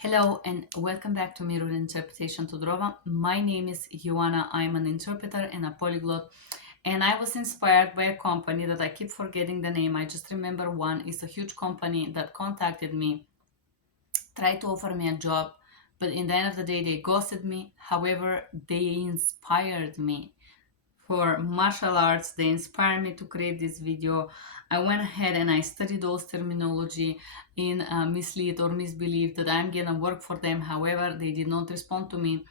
Hello and welcome back to Mirror Interpretation to Добро. My name is Ioana. I'm an interpreter and a polyglot, and I was inspired by a company that I keep forgetting the name. I just remember one. It's a huge company that contacted me, tried to offer me a job, but in the end of the day, they ghosted me. However, they inspired me for martial arts. They inspired me to create this video. I went ahead and I studied those terminology in mislead or misbelieve that I'm gonna work for them. However, they did not respond to me,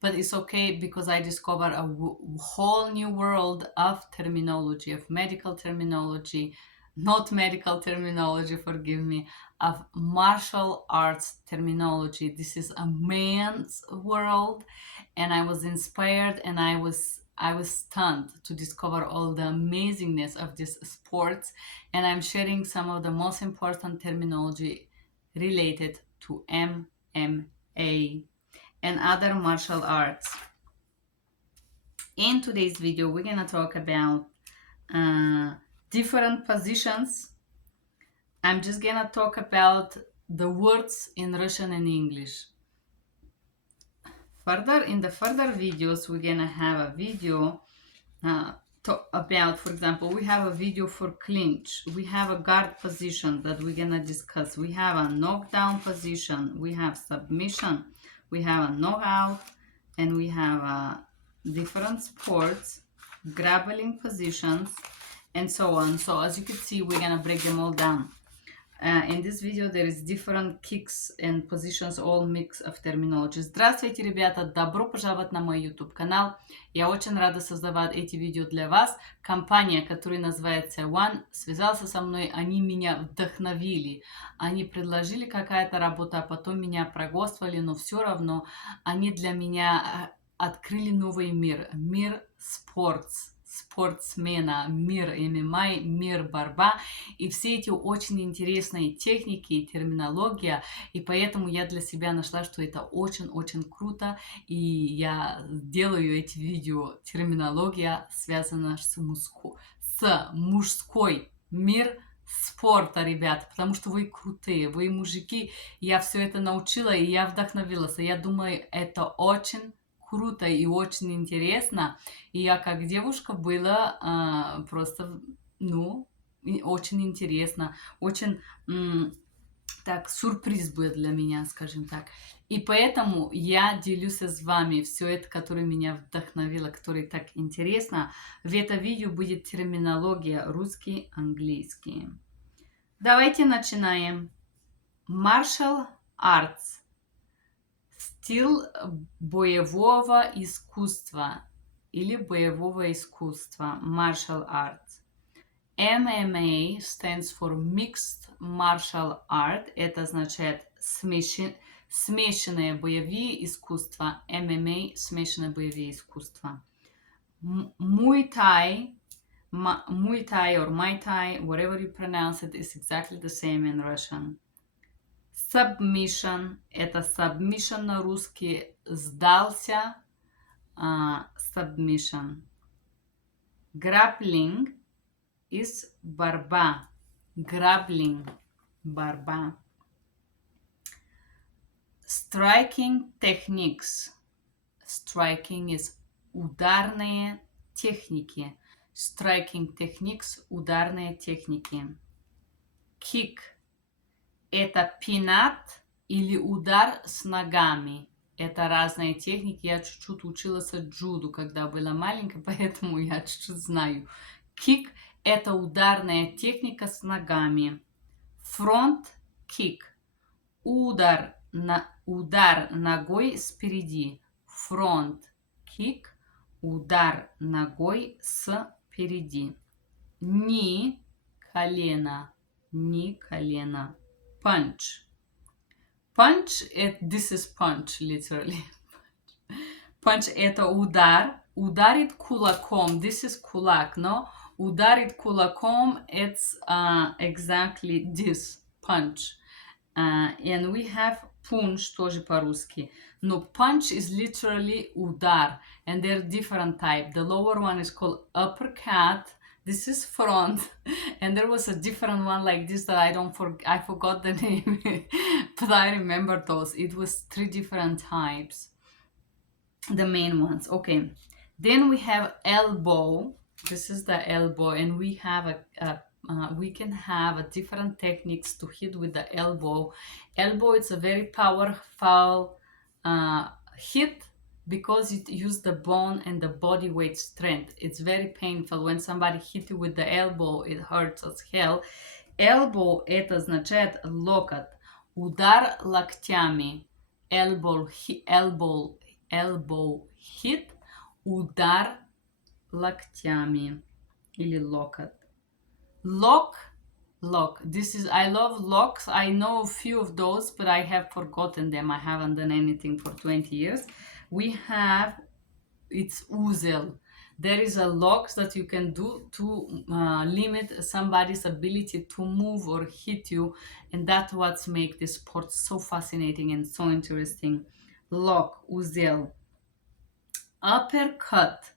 but it's okay because I discovered a whole new world of terminology, of medical terminology, not medical terminology, forgive me, of martial arts terminology. This is a man's world, and I was inspired and I was stunned to discover all the amazingness of this sports, and I'm sharing some of the most important terminology related to MMA and other martial arts. In today's video, we're gonna talk about different positions. I'm just gonna talk about the words in Russian and English. In the further videos, we're gonna have a video about, for example, we have a video for clinch, we have a guard position that we're gonna discuss, we have a knockdown position, we have submission, we have a knockout, and we have different sports, grappling positions, and so on. So as you can see, we're gonna break them all down. In this video there is different kicks and positions, all mix of terminology. Здравствуйте, ребята! Добро пожаловать на мой YouTube канал. Я очень рада создавать эти видео для вас. Компания, которая называется One, связался со мной, они меня вдохновили. Они предложили какая-то работа, а потом меня прогоствовали, но все равно они для меня открыли новый мир. Мир спортсмена, мир ММА, мир борьба, и все эти очень интересные техники и терминология, и поэтому я для себя нашла, что это очень-очень круто, и я делаю эти видео. Терминология связана с мужской мир спорта, ребят, потому что вы крутые, вы мужики, я все это научила, и я вдохновилась, и я думаю, это очень круто и очень интересно. И я как девушка была просто, очень интересно, очень так, сюрприз был для меня, скажем так. И поэтому я делюсь с вами все это, которое меня вдохновило, которое так интересно. В это видео будет терминология русский, английский. Давайте начинаем. Martial arts. Стиль боевого искусства или боевого искусства, martial arts. MMA stands for Mixed Martial Art, это означает смешанные боевые искусства, MMA, смешанные боевые искусства. Muay Thai or Muay Thai, whatever you pronounce it, is exactly the same in Russian. Submission – это submission на русский, сдался, submission. Grappling is борьба, grappling, борьба. Striking techniques. Striking is ударные техники. Striking techniques – ударные техники. Kick – это пинат или удар с ногами. Это разные техники. Я чуть-чуть училась джудо, когда была маленькая, поэтому я чуть-чуть знаю. Кик – это ударная техника с ногами. Фронт кик – удар ногой спереди. Фронт кик – удар ногой спереди. Ни колено. Punch. Punch – this is punch, literally. Punch – это удар. Ударит кулаком. This is кулак, no? Ударит кулаком – it's exactly this, punch. And we have punch тоже по-русски. No, punch is literally удар. And there are different types. The lower one is called uppercut. This is front, and there was a different one like this that I forgot the name, but I remember those. It was 3 different types, the main ones. Okay, then we have elbow. This is the elbow, and we have we can have a different techniques to hit with the elbow. Elbow, it's a very powerful hit because it uses the bone and the body weight strength. It's very painful when somebody hit you with the elbow. It hurts as hell. Elbow это означает локоть. Удар локтями. Elbow hit. Удар локтями или локоть. Lock. This is, I love locks. I know a few of those, but I have forgotten them. I haven't done anything for 20 years. We have, it's uzel. There is a locks that you can do to limit somebody's ability to move or hit you, and that's what makes this sport so fascinating and so interesting. Lock, uzel. Uppercut.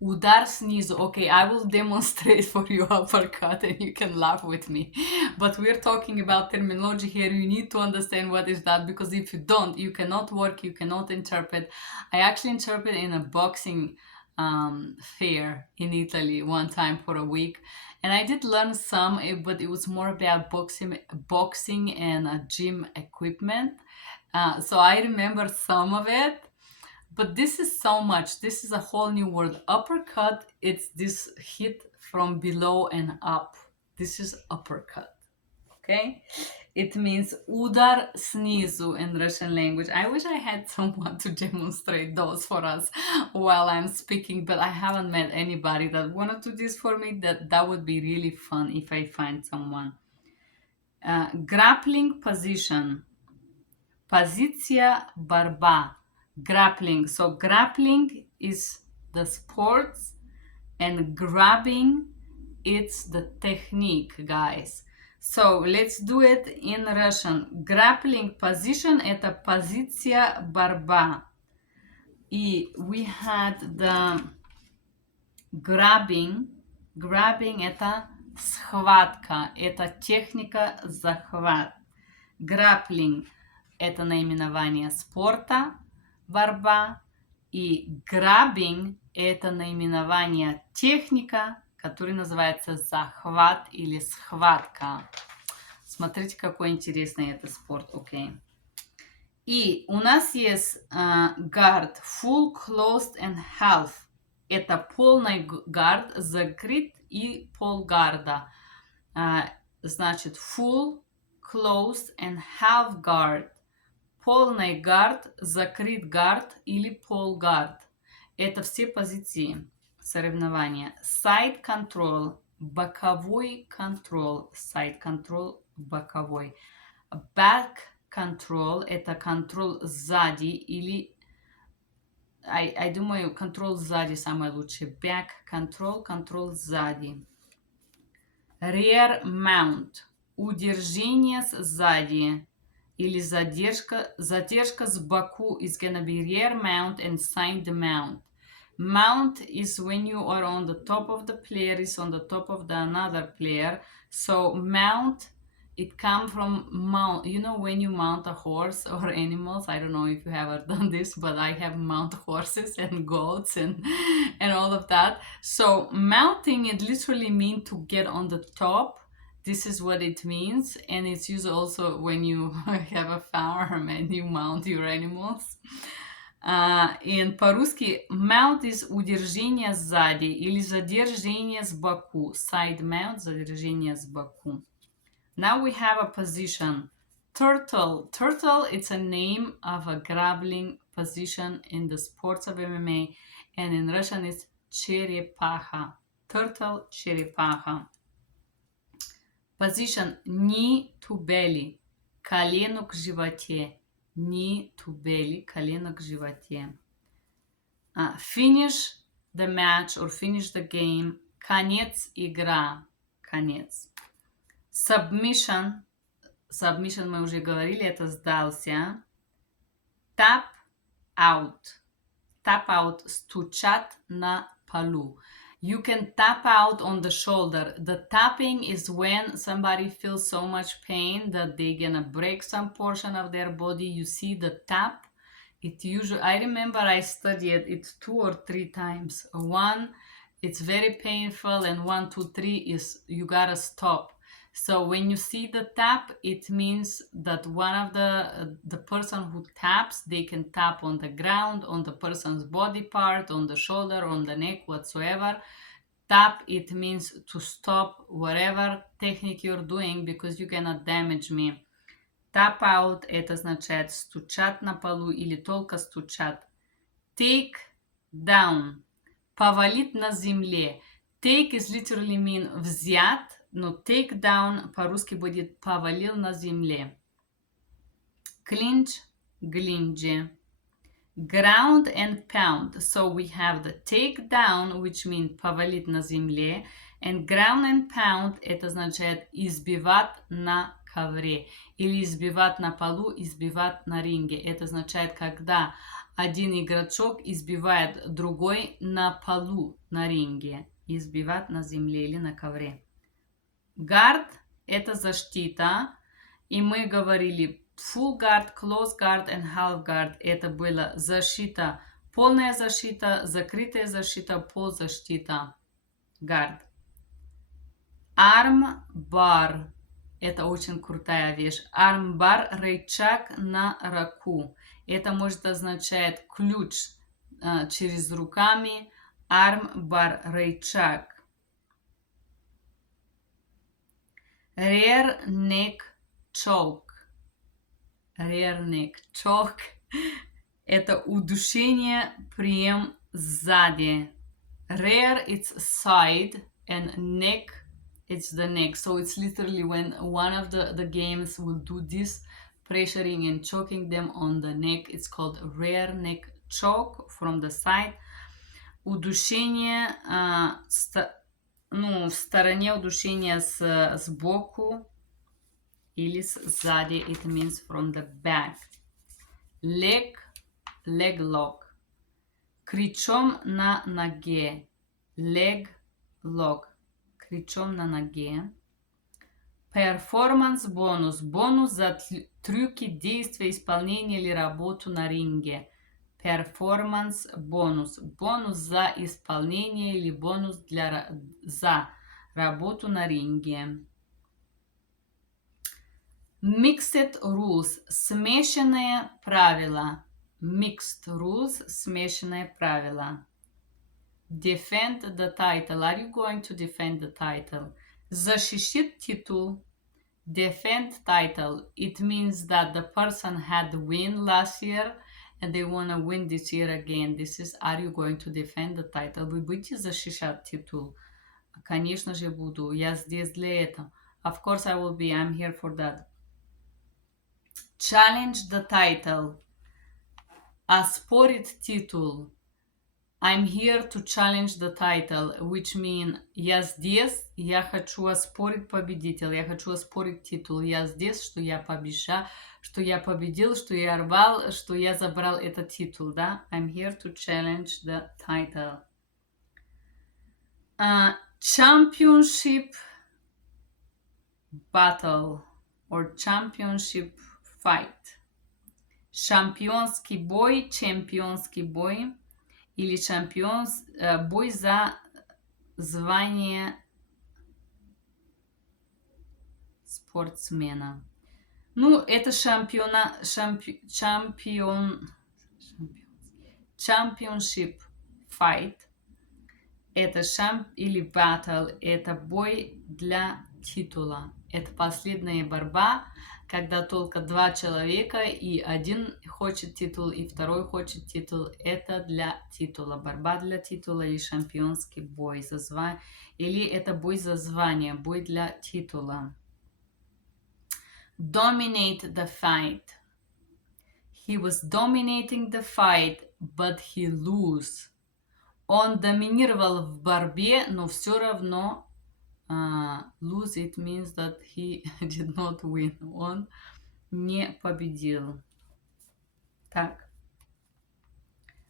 Udar снизу. Okay, I will demonstrate for you uppercut and you can laugh with me. But we're talking about terminology here. You need to understand what is that, because if you don't, you cannot work, you cannot interpret. I actually interpreted in a boxing fair in Italy one time for a week. And I did learn some, but it was more about boxing and gym equipment. So I remember some of it. But this is so much. This is a whole new word. Uppercut, it's this hit from below and up. This is uppercut. Okay? It means udar снизу in Russian language. I wish I had someone to demonstrate those for us while I'm speaking, but I haven't met anybody that want to do this for me. That would be really fun if I find someone. Grappling position. Позиция борьба. Grappling. So grappling is the sports and grabbing, it's the technique, guys. So let's do it in Russian. Grappling position это позиция борьба. И we had the grabbing. Grabbing это схватка, это техника захват. Grappling это наименование спорта, борьба, и grabbing это наименование техника, который называется захват или схватка. Смотрите, какой интересный это спорт. Окей. И у нас есть guard, full, closed and half. Это полный гард, закрыт и полгарда. Значит, full, closed and half guard. Полный гард, закрыт гард или полгард. Это все позиции соревнования. Side control, боковой контроль. Side control, боковой. Back control, это контроль сзади или... I думаю, контроль сзади самый лучший. Back control, контроль сзади. Rear mount, удержение сзади. Или задержка с боку is gonna be rear mount and side mount. Mount is when you are on the top of the player, is on the top of the another player. So mount, it comes from mount. You know when you mount a horse or animals, I don't know if you have ever done this, but I have mount horses and goats and all of that. So mounting, it literally means to get on the top. This is what it means, and it's used also when you have a farm and you mount your animals. И по-русски mount is удержение сзади или задержение с боку. Side mount, задержение с боку. Now we have a position. Turtle. Turtle, it's a name of a grappling position in the sports of MMA, and in Russian it's черепаха. Turtle, черепаха. Position knee to belly, колено к животе, knee to belly, колено к животе. Finish the match or finish the game, конец игра, конец. Submission, submission мы уже говорили, это сдался. Tap out, stучат на полу. You can tap out on the shoulder. The tapping is when somebody feels so much pain that they're gonna break some portion of their body. You see the tap. It usually, I remember I studied it 2 or 3 times. One, it's very painful, and 1, 2, 3 is you gotta stop. So when you see the tap, it means that one of the person who taps, they can tap on the ground, on the person's body part, on the shoulder, on the neck, whatsoever. Tap, it means to stop whatever technique you're doing, because you cannot damage me. Tap out — это означает стучать на полу или только стучать. Take down — повалить на земле. Take is literally mean взять, но take down по-русски будет повалил на земле. Clinch — глинджи. Ground and pound. So we have the take down, which means повалить на земле, and ground and pound — это означает избивать на ковре или избивать на полу, избивать на ринге. Это означает, когда один игрочок избивает другой на полу на ринге, избивать на земле или на ковре. Guard — это защита, и мы говорили full guard, close guard and half guard. Это было защита, полная защита, закрытая защита, ползащита. Guard. Arm bar — это очень крутая вещь. Arm bar — рычаг на руку. Это может означать ключ через руками. Arm bar — рычаг. Rear neck choke. Rear neck choke — это удушение прям сзади. Rear — it's side, and neck — it's the neck. So it's literally when one of the games will do this, pressuring and choking them on the neck. It's called rear neck choke from the side. Удушение в стороне, удушение сбоку или сзади. It means from the back. Leg lock. Крючом на ноге. Leg lock. Крючом на ноге. Performance бонус. Бонус за трюки, действия, исполнение или работу на ринге. Performance бонус. Бонус за исполнение или бонус за работу на ринге. Mixed rules. Смешанные правила. Mixed rules. Смешанные правила. Defend the title. Are you going to defend the title? Защитить титул. Defend title. It means that the person had win last year and they want to win this year again. This is, are you going to defend the title? Вы будете защищать титул? Конечно же буду. Я здесь для этого. Of course I will be. I'm here for that. Challenge the title. Оспорить титул. I'm here to challenge the title, which means я здесь, я хочу оспорить победителя, я хочу оспорить титул. Я здесь, что я победил, что я рвал, что я забрал этот титул, да? I'm here to challenge the title. Championship battle or championship fight. Шампионский бой, чемпионский бой. Или бой за звание спортсмена. Ну, это championship fight. Это или battle. Это бой для титула. Это последняя борьба, когда только 2 человека, и один хочет титул, и второй хочет титул. Это для титула. Борьба для титула или шампионский бой за звание. Или это бой за звание, бой для титула. Dominate the fight. He was dominating the fight, but he lose. Он доминировал в борьбе, но все равно lose, it means that he did not win. Он не победил. Так.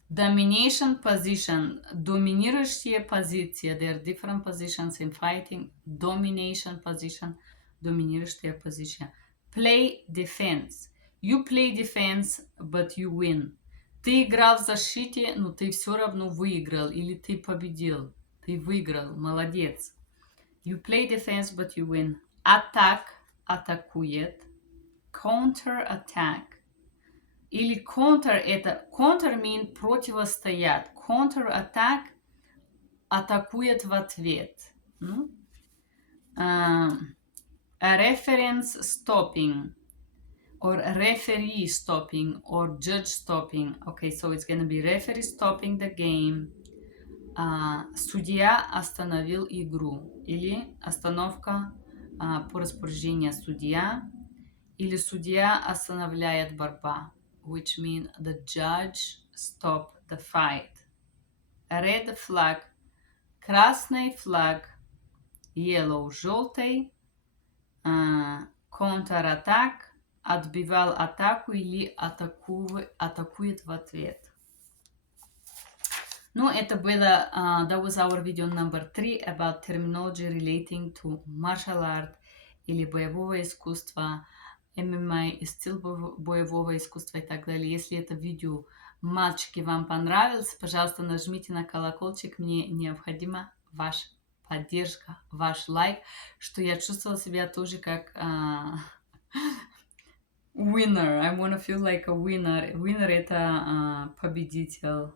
Domination position. Доминирующая позиция. There are different positions in fighting. Domination position. Доминирующая позиция. Play defense. You play defense, but you win. Ты играл в защите, но ты все равно выиграл. Или ты победил. Ты выиграл. Молодец. You play defense, but you win. Attack. Атакует. Counter-attack. Или counter это... Counter mean противостоят. Counter-attack атакует в ответ. Reference stopping. Or referee stopping. Or judge stopping. Okay, so it's gonna be referee stopping the game. Судья остановил игру. Или остановка по распоряжению судья. Или судья останавливает борьба. Which mean the judge stop the fight. Red flag. Красный флаг. Yellow. Желтый. Counter-attack. Отбивал атаку или атакует в ответ. Ну, это было... that was our video number 3 about terminology relating to martial art или боевого искусства, MMA и стиль боевого искусства и так далее. Если это видео, мальчики, вам понравилось, пожалуйста, нажмите на колокольчик. Мне необходима ваша поддержка, ваш лайк, что я чувствовала себя тоже как winner. I want to feel like a winner. Winner это победитель.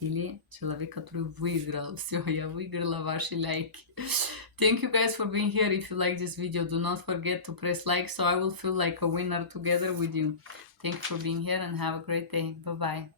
Или человек, который выиграл. Все, я выиграла ваши лайки. Thank you guys for being here. If you like this video, do not forget to press like so I will feel like a winner together with you. Thank you for being here and have a great day. Bye-bye.